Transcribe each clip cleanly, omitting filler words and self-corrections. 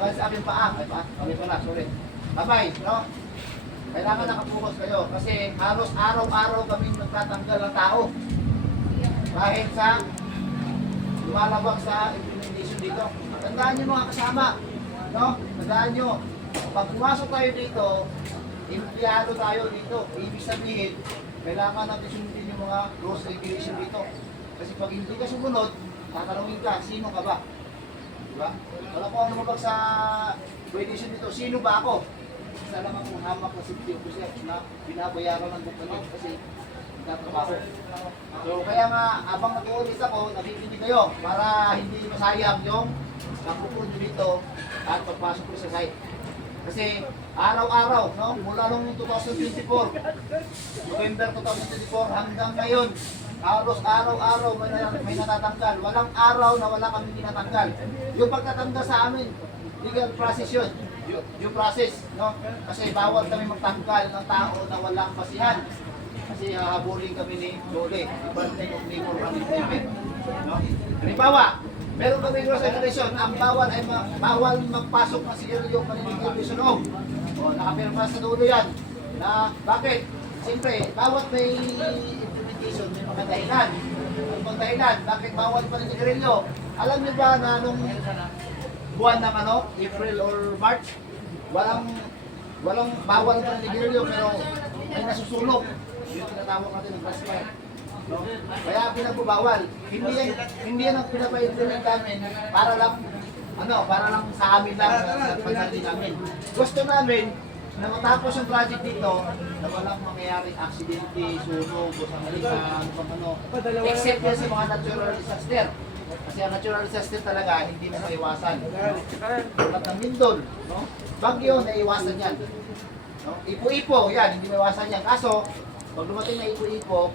Hanggang sa aking paa. Ay, paa. Kami pala, sorry. Kamay, no? Kailangan nakapokus kayo kasi halos araw-araw kaming nagtatanggal ng tao. Kahit sa lumalabag sa implementation dito. Tandaan nyo mga kasama, no? Tandaan nyo, pag pumasok tayo dito, empleyado tayo dito. Ibig sabihin, kailangan natin sundin yung mga rules and regulation dito. Kasi pag hindi ka sumunod, tatanungin ka, sino ka ba? Diba? Wala ko ang lumabag sa regulation dito, sino ba ako? Isa lang akong hamak na safety officer na binabayaran ng government kasi nagtatrabaho. So kaya nga, abang nag-uulit ako, nakikinig kayo para hindi masayang yung nakupo nyo dito at pagpasok ko sa site. Kasi araw-araw, no? Mula nung 2024, November 2024 hanggang ngayon, halos araw-araw may natatanggal. Walang araw na wala kami tinatanggal. Yung pagtatanggal sa amin, legal process yun. Yung process, no? Kasi bawal kami magtanggal ng tao na walang basihan. Kasi hahabulin kami ni Dole, Department of Labor and Employment. No? Halimbawa, meron kami rules and regulation, ang bawal magpasok ng sigarilyo paninigil sa loob. O, nakapirma sa dulo yan. Na, bakit? Siyempre, bawat may implementation, may mga dahilan. Ang mga dahilan, bakit bawal pa ng sigarilyo? Alam niyo ba na nung buwan ng April or March, walang bawal pa ng sigarilyo pero may nasusulok. Yung tinatawag natin ng crossfire. No? Kaya pinagbabawal. Hindi yan ang pinapa-implement namin para lang sa amin lang sa pansarili namin. Gusto namin na matapos yung project dito na walang mangyayaring aksidente, sunog, o sanglisan, except yan sa mga natural disaster. Kasi ang natural disaster talaga hindi na maiwasan. Tulad ng lindol, no? Bagyo, naiwasan yan. No? Ipo-ipo, yan, hindi maiwasan yan. Kaso, pag dumating na ipo-ipo,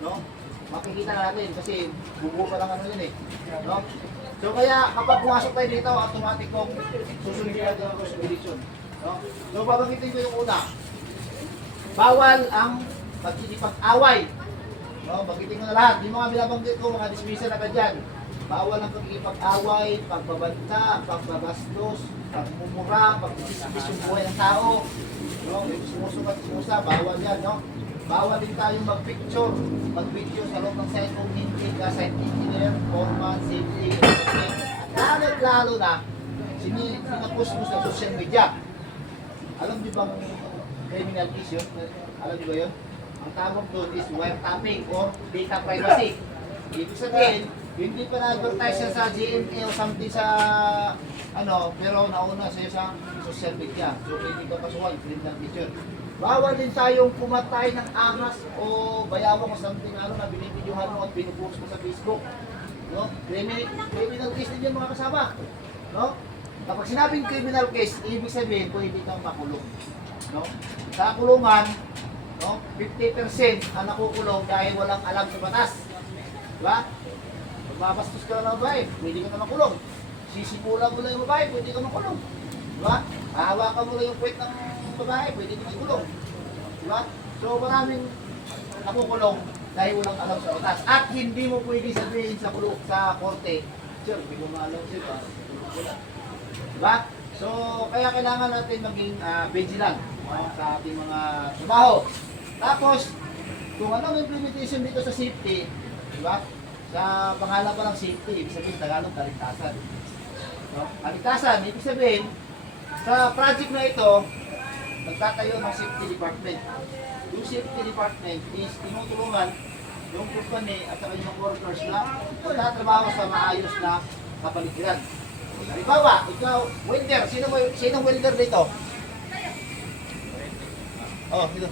no? Makikita natin kasi bubuo pa lang yun eh. No? So kaya kapag pumasok tayo dito, automatic kong susunod natin ang resolution. No? So babanggitin ko yung una. Bawal ang pagkikipag-away. No? Banggitin ko na lahat. Yung mga binabanggit ko, mga dismissal agad dyan. Bawal ang pagkikipag-away, pagbabanta, pagbabastos, pagmumura, pagkikisibis yung buhay ng tao. No? Yung sumusukat-sumusa, bawal yan. No? Bawal din tayong mag-video sa loob ng cellphone, hindi ka site engineer, foreman, safety, at lalo na, sinapost mo sa social media. Alam niyo bang criminal case yun? Alam niyo ba yun? Ang tawag doon is wiretapping or data privacy. Ibig sabihin, hindi pa na-advertise yan sa GMA o something sa pero nauna sa'yo sa social media. So, hindi ka pasuhan, criminal case yun. Bawal din tayong pumatay ng ahas o bayawang o something na binibidyohan mo at pinupost mo sa Facebook. No? Criminal case din yung mga kasama. No? Kapag sinabing criminal case, ibig sabihin pwede kang makulong. No? Sa kulungan, no? 50% ang nakukulong dahil walang alam sa batas. Diba? Pag mabastos ka ng babae, pwede ka na makulong. Sisipulan mo lang yung babae, pwede ka makulong. Diba? Hahawakan mo lang yung kwet ng babae, pwede ka makulong. Diba? So maraming nakukulong dahil walang alam sa batas. At hindi mo pwede sabihin sa korte, sir, hindi mo maalam sir. Diba? So kaya kailangan natin maging vigilant sa ating mga trabaho. Tapos, kung anong implementation dito sa safety, diba? Sa pangalan ko ng safety, ibig sabihin Tagalog, kaligtasan. So, kaligtasan, ibig sabihin, sa project na ito, nagtatayo ng safety department. Yung safety department is tinutulungan yung company at saka yung workers na nagtatrabaho sa maayos na kapaligiran. Halimbawa, ikaw, welder. Sino welder dito? Oh, dito.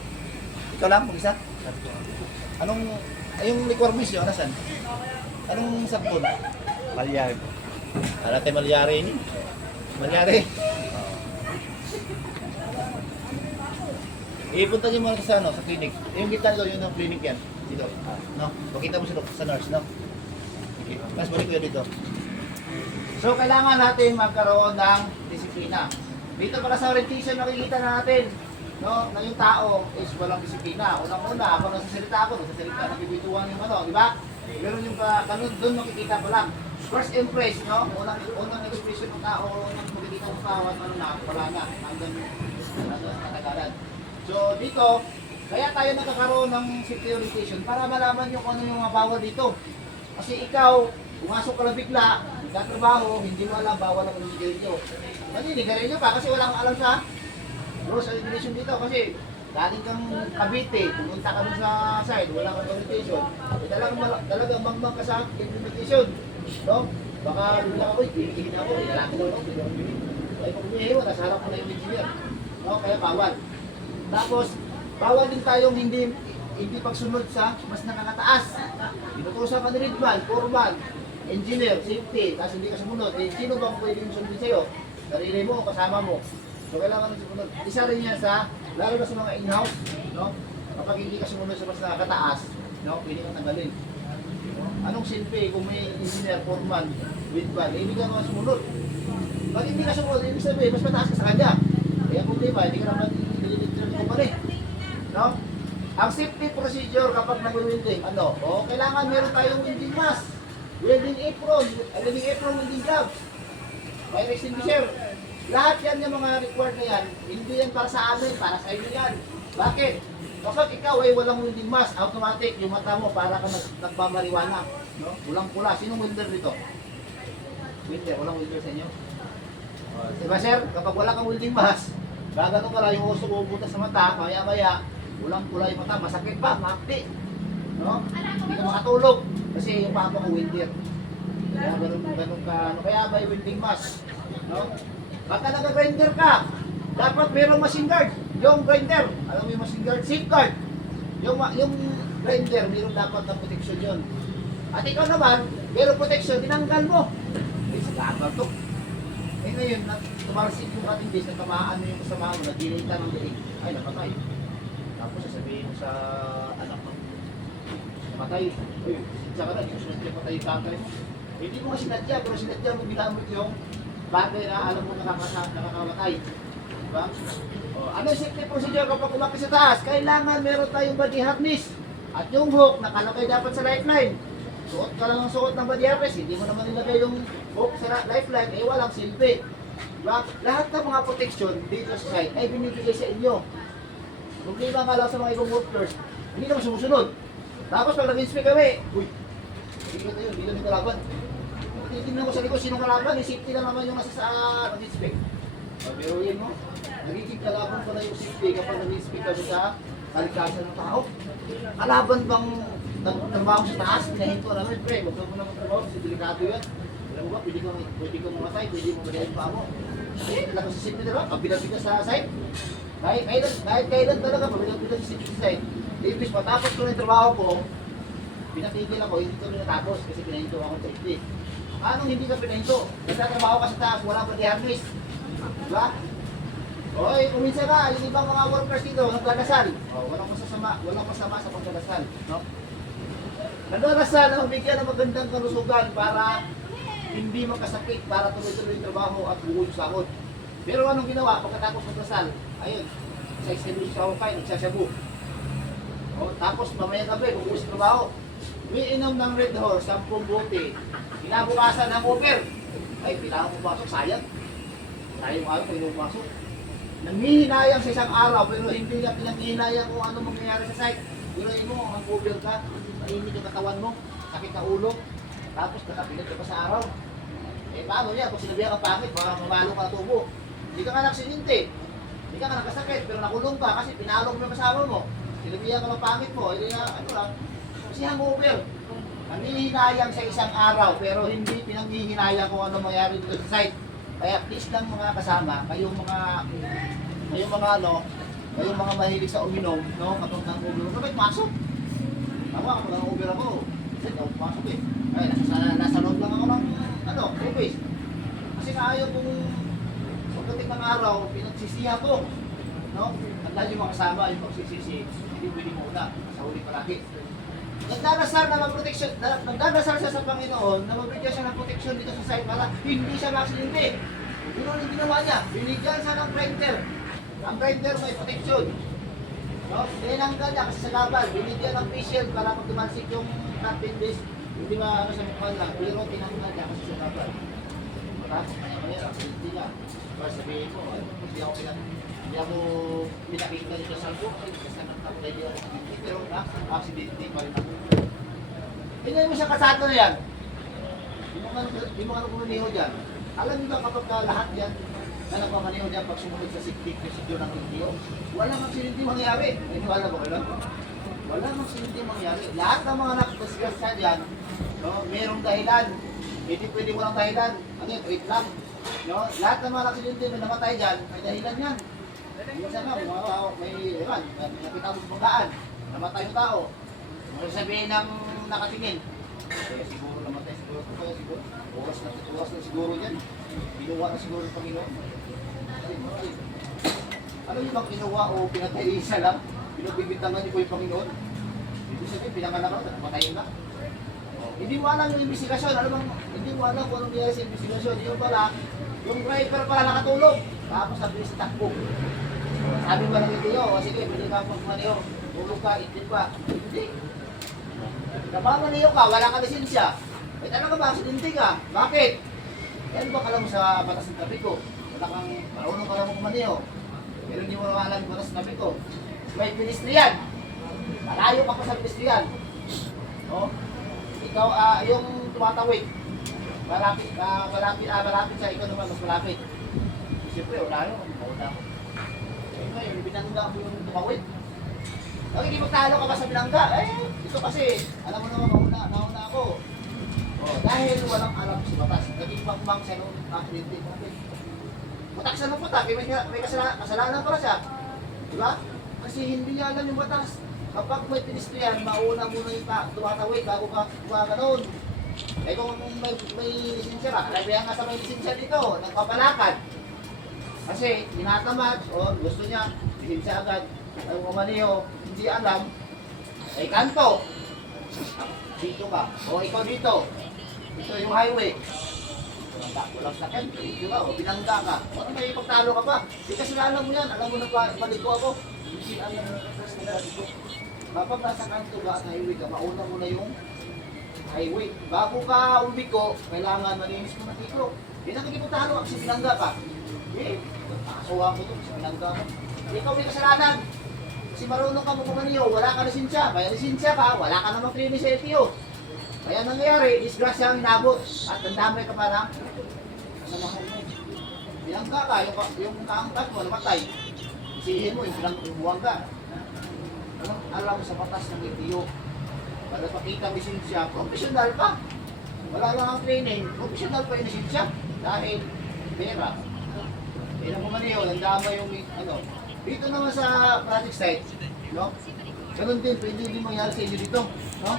Ikaw lang, mag-isa? Yung requirements nyo, nasan? Anong sabon? Malyari. Ano tayo malyari ini? Malyari. Ipunta niyo muna sa clinic. Yung gitna nito, yun ang clinic yan. Dito. No? Makita mo sa nurse, no? Okay. Mas balik ko yun dito. So, kailangan natin magkaroon ng disiplina. Dito pala sa orientation, nakikita natin, no, na yung tao is walang disiplina. Unang-una, ako nagsasalita, nabibituan yung di ba? Pero yung doon makikita ko lang. First impress, no? Unang expression ng tao, unang makikita bawat ano na, wala na, hanggang katagalan. So dito, kaya tayo nagkakaroon ng safety orientation para malaman nyo kung ano yung mga bawal dito. Kasi ikaw, pumasok ka lang bigla, nagtatrabaho, hindi mo alam bawal ang nigarilyo. Maninigarilyo ka kasi wala kang alam sa rules and regulation dito kasi galing kang Cavite, pumunta ka dun sa side, wala kang orientation. Talagang mangmang ka sa implementation. No? Baka bilang ako, ikihin ako, ilalaki daw ako. Ay kung umihiwa, nasa harap ko na yung engineer. No? Kaya bawal. Tapos, bawal din tayong hindi pagsunod sa mas nakakataas. Inutusan ka ni Ridman, foreman, engineer, safety, tapos hindi ka sumunod. Eh, sino bang pwedeng sundin sa'yo? Sarili mo, kasama mo. So, kailangan ng sumunod. Isa rin yan sa, lalo na sa mga in-house, no? Kapag hindi ka sumunod sa mas nakakataas, no? Pwede kang tanggalin. No? Anong silbi kung may engineer, foreman, Ridman, eh, hindi ka naman sumunod. Pag hindi ka sumunod, ibig sabihin, mas mataas ka sa kanya. Kaya kung di ba, hindi ka naman nililitran ko pa rin. No? Ang safety procedure kapag nag-welding, ano? O, kailangan meron tayong welding mask, welding apron, welding gloves, fire extinguisher. Lahat yan yung mga required na yan, hindi yan para sa amin, para sa inyo yan. Bakit? Kapag ikaw ay walang welding mask, automatic yung mata mo para ka nagmamariwana. No? Walang pula. Sinong welder dito? Welder, walang welder sa inyo? Diba sir, kapag wala kang welding mask, gagano ka lang yung uso pupunta sa mata, maya-maya, ulang pula yung mata, masakit pa, mahapdi. No? Hindi ka makatulog kasi yung papa ko welder. Kaya ganun ka, ano kaya ba yung welding mask? No? Baka nag-grinder ka, dapat mayroong machine guard. Yung grinder, alam mo yung machine guard, safeguard. Yung grinder, mayroong dapat na protection yun. At ikaw naman, mayroong protection, tinanggal mo. Ay, sa gagal to. Eh ngayon, tumarsik yung ating base, natamaan mo yung kasama mo, nag-delay ka ng leeg. Ay, napatay. Tapos sasabihin mo sa anak mo, napatay. Uy, siya ka na, susunod niya patay yung tatay mo. Hindi mo kasi sinadya, pero sinadya mo ginamit yung bagay na alam mo nakakamatay. Diba? O, ano yung safety procedure kapag umakit sa taas? Kailangan meron tayong body harness. At yung hook, nakalagay dapat sa lifeline. Suot ka lang ang suot ng body harness, hindi mo naman nilagay yung hook sa lifeline, eh walang silbi. Diba? Lahat ng mga protection dito sa site ay binibigay sa inyo. Problema nga lang sa mga ibang workers, hindi naman sumusunod. Tapos pag nag-inspect kami, uy, hindi kami kalaban. Titignan ko sa likod, sinong kalaban, yung safety lang naman yung nasa sa nag-inspect. Pero yun mo, nagiging kalaban pala yung safety kapag nag-inspect kami sa kalikasan ng tao. Kalaban bang nagtrabaho sa taas, pinahinto namin, pre, huwag mo naman trabaho kasi delikado yan. Alam mo ba, pwede kang mamatay, pwede mo malihan pa mo. Eh, talaga sa safety diba? Pag binabigyan sa site, kahit kailan talaga, pag binabigyan sa safety site, ibig matapos ko na yung trabaho ko, pinatigil ako, hindi ko natapos kasi pinahinto ako sa safety. Anong hindi ka pinahinto? Nagtatrabaho ka sa taas, walang body harness. Diba? Oy, kuminsan ka, yung ibang mga workers dito, nagdadasal. Oh, walang masama sa pagdadasal. No? Nagdadasal na bigyan ng magandang kalusugan para hindi magkasakit, para tuloy-tuloy yung trabaho at buo yung sahod. Pero anong ginawa pagkatapos magdasal? Ayun, sa extended shower kayo, nagsasyabu. Oh, tapos mamaya gabi, bubuo sa trabaho. Umiinom ng Red Horse, 10 bote. Kinabukasan ng over. Ay, kailangan pumasok, sayang. Sayang araw, pwede pumasok. Nanghihinayang sa isang araw, pero hindi ka pinanghihinayang kung ano mangyayari sa site. Pero mo, ang over ka, mainit yung katawan mo, sakit na ulo, tapos nakapilit ka pa sa araw. Eh, paano niya? Kung sinabihan ka pangit, baka mamalo ka tubo. Hindi ka nga nagsininte. Hindi ka nga nagkasakit, pero nakulong ka kasi pinalong mo yung kasama mo. Sinabihan ka ng pangit mo, hindi na, ano lang, kasi hangover. Nanghihinayang sa isang araw, pero hindi pinanghihinayang kung ano mangyari dito sa site. Kaya please lang mga kasama, kayong mga mahilig sa uminom, no? Kapag nang-over ako, bakit masok? Ako, kapag nang-over ako, kasi daw pumasok eh. Ay, nasa loob lang ako ng, office. Kasi ayaw kung pagdating ng araw, pinagsisihan ko, no? At lahat yung mga kasama, yung pagsisisi, hindi pwede mo una, sa huli palagi. Nagdadasal na mag-protection, nagdadasal siya sa Panginoon na mabigyan siya ng protection dito sa site para hindi siya maksidente. Yun ang ginawa niya, binigyan siya ng grinder. Ang grinder may protection. No? Tinanggal niya kasi sa laban, binigyan ng facial para pag tumansik yung captain base, hindi sa mukha lang, pero tinanggal niya kasi sa laban. Tapos kanya-kanya, hindi niya. sabihin mo, hindi ako pinakita dito sa book, kasi nakapagay ako hindi, pero accidente pa rin ako. Hindi mo siya kasado na yan. Hindi mo ano kumaniho dyan. Alam niyo ba kapag lahat yan na nagpamaniho dyan pag sumunod sa siktik procedure ng LTO, walang aksidente mangyayari. Wala ba kayo? Walang aksidente mangyayari. Lahat ng mga nakapagsigasya dyan, no, mayroong dahilan. Hindi pwede walang dahilan. Ano yun? Wait lang. No? Lahat ng mga aksidente na namatay dyan, may dahilan yan. Minsan nga, may nakita mo sa pagkaan, namatay yung tao. Kung sabihin ng nakatingin, siguro namatay siguro. Oras na siguro yan. Binuwa na siguro ng Panginoon. Ano yung bang kinuha o pinatay isa lang? Pinagbibintangan niyo po yung Panginoon? Ibig sabihin, pinanganak ka, patayin na. Hindi mo alam yung investigasyon. Ano bang, hindi mo alam kung anong nangyari sa investigasyon. Yung pala, yung driver pala nakatulog. Tapos sabi sa takbo. Sabi ba ng ito, o sige, pwede ka pagmaniho. Tulog ka, itin pa. Hindi. Kapag maniho ka, wala ka lisensya. Eh talaga ba, aksidente ka? Bakit? Yan ba kala mo sa batas ng trapiko? Wala kang, marunong ka lang mo kumaniho. Pero hindi mo naman alam yung batas ng trapiko. May pedestrian. Malayo ka pa sa pedestrian. No? Ikaw, yung tumatawid. Malapit sa ikaw naman, mas malapit. Siyempre, wala yun. Mauna ako. Eh ngayon, binangga mo yung tumawid. Nakikipagtalo ka ba sa binangga? Eh, ito kasi, alam mo naman, nauna ako. Oh, dahil walang alam sa batas, naging pangmang siya nung aksidente. Putak siya ng putak, may kasalanan pala siya. Diba? Kasi hindi niya alam yung batas. Kapag may pedestrian, mauna muna yung tumatawid bago ka gumaganon. Eh kung may lisensya ka, kaya nga sa may lisensya dito, nagpapalakad. Kasi tinatamad, o gusto niya, lisensya agad, ay umaniho, hindi alam, ay kanto. Dito ka, o ikaw dito. Ito yung highway. Walang sakyan, dito ka, o binangga ka. O may pagtalo ka pa. Di kasi alam mo yan, alam mo na balik ko ako. Hindi alam mo na ko. Kapag nasa kanto ka at highway ka, mauna mo na yung highway. Bago ka umiko, kailangan malinis mo na dito. Hindi nakikipagtalo ka kasi binangga ka. Eh, nakasuha ko ito kasi binangga ka. Ikaw may kasalanan. Kasi marunong ka mo kumaniho, wala ka lisensya. Kaya lisensya ka, wala ka namang training sa LTO. Kaya nangyayari, disgrasya ang inabot. At nandamay ka pa lang. Kasamahan mo. Binangga ka, yung kaangkat mo, namatay. Isihin mo, yung buwang ka. Anong alam sa batas ng LTO? Para pakita ang lisensya, professional pa. Wala lang ang training, professional pa yung lisensya. Dahil pera. Pera mo maniho, nandamay yung ano. Dito naman sa project site, no? Ganun din, pwede din mangyari sa inyo dito, no?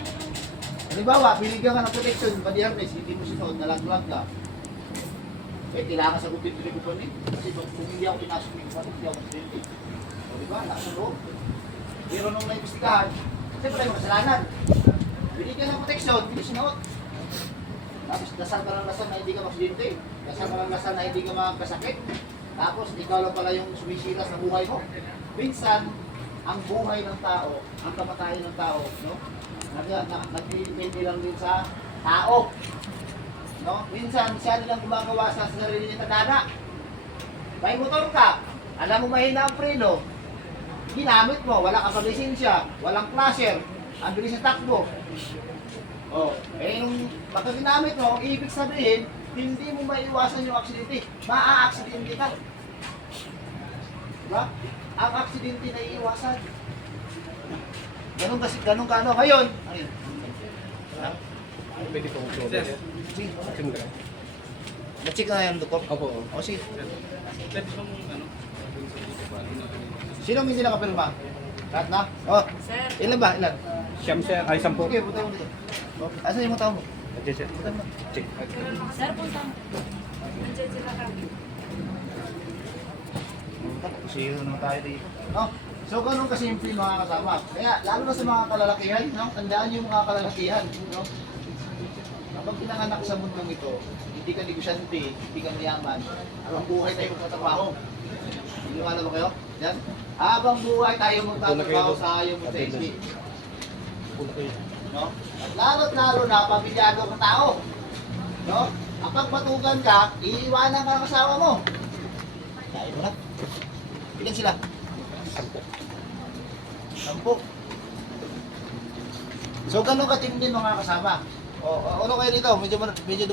Halimbawa, binigyan ka ng protection, body harness, hindi mo sinuod, nalag-lag ka. Eh, kailangan sa gupit ko pa rin. Kasi kung hindi ako pinasok ng kumpanya, hindi ako presidente. O, diba? Lakas ng loob. Pero nung naimbestigahan, siyempre tayo makasalanan. Binigyan ng protection, hindi sinuod. Tapos, dasal ka lang dasal na hindi ka maksidente. Dasal ka lang dasal na hindi ka magkasakit. Tapos, ikaw lang pala yung sumisira sa buhay mo. Minsan, ang buhay ng tao, ang kamatayan ng tao, no? Nagdidepende lang din sa tao. No? Minsan, siya nilang gumagawa sa sarili niya tadhana. May motor ka, alam mo mahina ang preno, ginamit mo, wala ka pa lisensya, walang flasher, ang bilis ng takbo. Oh, eh nung pagka ginamit mo, ibig sabihin, hindi mo maiwasan yung aksidente. Maa-aksidente ka. Diba? Ang aksidente na iiwasan. Ganun kasi, ganun ka ano. Ngayon, ayun. Ha? Pwede po kong Sige. Sige. Na-check na yung doktor? Opo. O sige. Pwede pong ano? Sino hindi nakapirma? Lahat na? Oh. Sir. Ilan ba? Ilan? Siyam sir. Ay, 10. Okay, buta mo dito. Oh. Asan yung mga tao mo? Okay sir. Buta mo. Check. Sir, punta. Nandiyan sila kami. Zero naman tayo dito. No? So, ganun kasimple mga kasama. Kaya, lalo na sa mga kalalakihan, no? Tandaan yung mga kalalakihan. No? Kapag pinanganak sa mundong ito, hindi ka negosyante, hindi ka mayaman, habang buhay tayo magtatrabaho. Iniwala ba kayo? Yan? Habang buhay tayo magtatrabaho sa ayaw mo sa hindi. No? At lalo't-lalo na, pamilyado ka tao. No? Kapag matugan ka, iiwanan ka ng asawa mo. sila? 10. So, ganun katindi mga kasama. O, ano kayo dito? Medyo